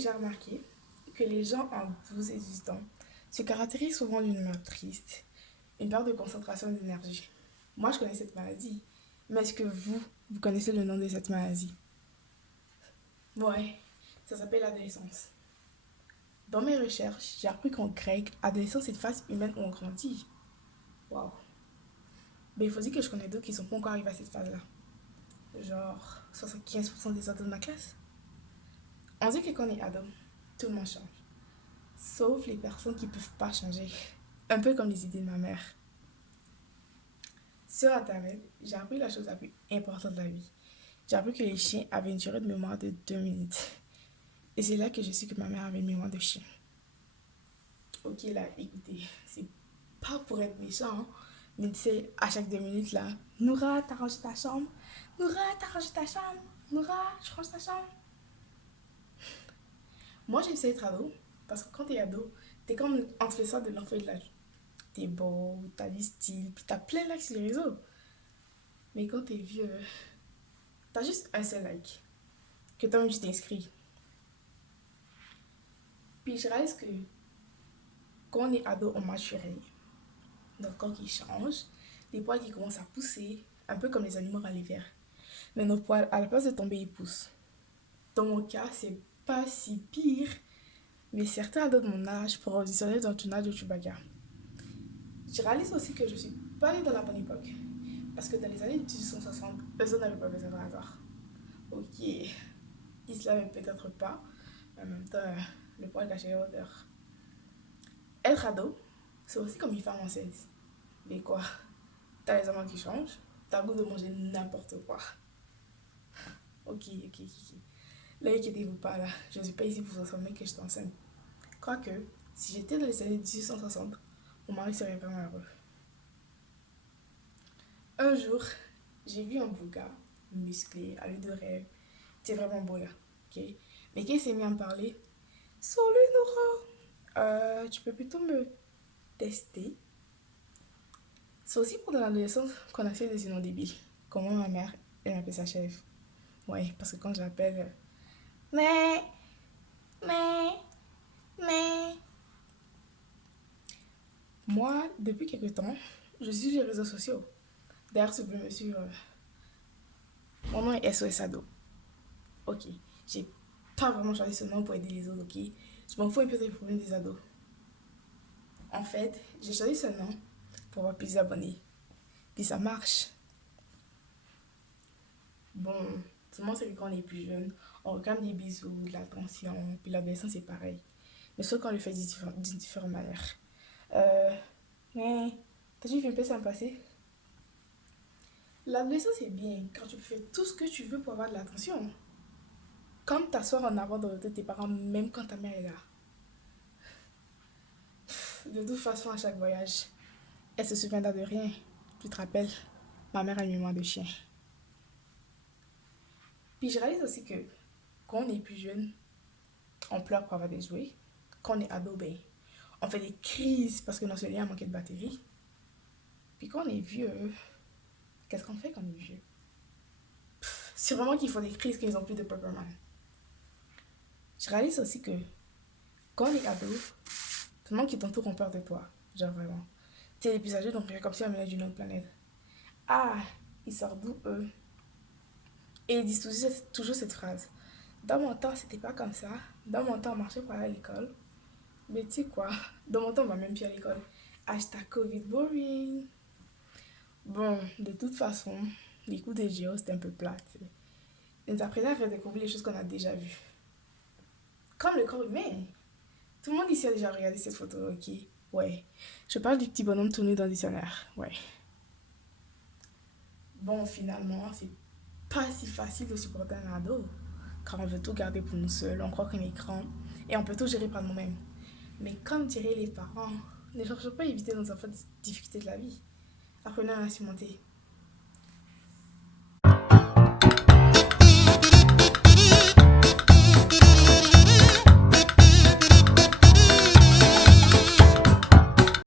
déjà remarqué que les gens en 12 et 18 ans se caractérisent souvent d'une humeur triste, une perte de concentration et d'énergie? Moi, je connais cette maladie. Mais est-ce que vous connaissez le nom de cette maladie? Ouais, ça s'appelle l'adolescence. Dans mes recherches, j'ai appris qu'en grec, adolescence est une phase humaine où on grandit. Waouh. Mais il faut dire que je connais d'autres qui sont pas encore arrivés à cette phase-là. Genre 75% des ados de ma classe. On dit que quand on est ado, tout le monde change. Sauf les personnes qui peuvent pas changer. Un peu comme les idées de ma mère. Sur Internet, j'ai appris la chose la plus importante de la vie. J'ai appris que les chiens avaient une durée de mémoire de 2 minutes. Et c'est là que je sais que ma mère avait une mémoire de chien. Ok là, écoutez, c'est pas pour être méchant, hein, mais tu sais, à chaque 2 minutes là, Noura, t'as rangé ta chambre? Noura, t'as rangé ta chambre? Noura, je range ta chambre? Moi, j'ai essayé d'être ado, parce que quand t'es ado, t'es comme entre le sort de l'enfant et de l'âge. T'es beau, t'as du style, puis t'as plein de likes sur les réseaux. Mais quand t'es vieux, t'as juste un seul like, que toi-même tu t'inscris. Puis je réalise que quand on est ado, on mature. Notre corps qui change, les poils qui commencent à pousser, un peu comme les animaux à l'hiver. Mais nos poils, à la place de tomber, ils poussent. Dans mon cas, c'est pas si pire, mais certains ados de mon âge pourraient auditionner dans le tournage de Chewbacca. Je réalise aussi que je suis pas née dans la bonne époque. Parce que dans les années 1860, eux n'avaient pas besoin de rasoir. Ok, ils se lavaient peut-être pas, mais en même temps, le poil cachait l'odeur. Être ado, c'est aussi comme une femme enceinte. Mais quoi, t'as les hormones qui changent, t'as le goût de manger n'importe quoi. Ok. Là, inquiétez-vous pas, là. Je ne suis pas ici pour vous informer que je suis enceinte. Quoique, si j'étais dans les années 1860, mon mari serait vraiment heureux. Un jour, j'ai vu un beau gars, musclé, à l'œil de rêve. C'est vraiment beau là, ok? Mais quand il s'est mis à me parler, salut Nora, tu peux plutôt me tester? C'est aussi pendant l'adolescence qu'on a fait des noms débiles. Comme moi, ma mère, elle m'appelle sa chef. Ouais, parce que quand je l'appelle, mais, mais, mais. Moi, depuis quelques temps, je suis sur les réseaux sociaux. D'ailleurs, si vous voulez me suivre, mon nom est SOS Ado. Ok, j'ai pas vraiment choisi ce nom pour aider les autres, ok? Je m'en fous un peu des problèmes des ados. En fait, j'ai choisi ce nom pour avoir plus d'abonnés. Puis ça marche. Bon, tout le monde sait que quand on est plus jeune, on réclame des bisous, de l'attention, puis l'adolescence c'est pareil. Mais sauf qu'on le fait d'une différente manière. Euh, mais, t'as vu, un peu ça me passer? L'adolescence c'est bien quand tu fais tout ce que tu veux pour avoir de l'attention. Comme t'asseoir en avant dans le dos de tes parents, même quand ta mère est là. De toute façon, à chaque voyage, elle se souviendra de rien. Tu te rappelles, ma mère a une mémoire de chien. Puis je réalise aussi que quand on est plus jeune, on pleure pour avoir des jouets. Quand on est ado, ben, on fait des crises parce que notre lien a manqué de batterie. Puis quand on est vieux, qu'est-ce qu'on fait quand on est vieux? C'est vraiment qu'ils font des crises qu'ils ont plus de Pepperman. Je réalise aussi que quand on est ado, tout le monde qui t'entoure ont peur de toi. Genre vraiment. Tu sais, les plus âgés, donc comme si on venait d'une autre planète. Ah, ils sortent d'où eux? Et ils disent toujours cette phrase. Dans mon temps, c'était pas comme ça. Dans mon temps, on marchait pour aller à l'école. Mais tu sais quoi? Dans mon temps, on va même plus à l'école. Hashtag Covid boring. Bon, de toute façon, les coups de géo, c'était un peu plat. Tu sais. Ils nous apprenaient à faire découvrir les choses qu'on a déjà vues. Comme le corps humain. Tout le monde ici a déjà regardé cette photo, ok? Ouais. Je parle du petit bonhomme tourné dans le dictionnaire. Ouais. Bon, finalement, c'est pas si facile de supporter un ado. Car on veut tout garder pour nous seuls, on croit qu'on est grand et on peut tout gérer par nous-mêmes. Mais comme diraient les parents, ne cherchons pas à éviter nos enfants des difficultés de la vie. Apprenez à la surmonter.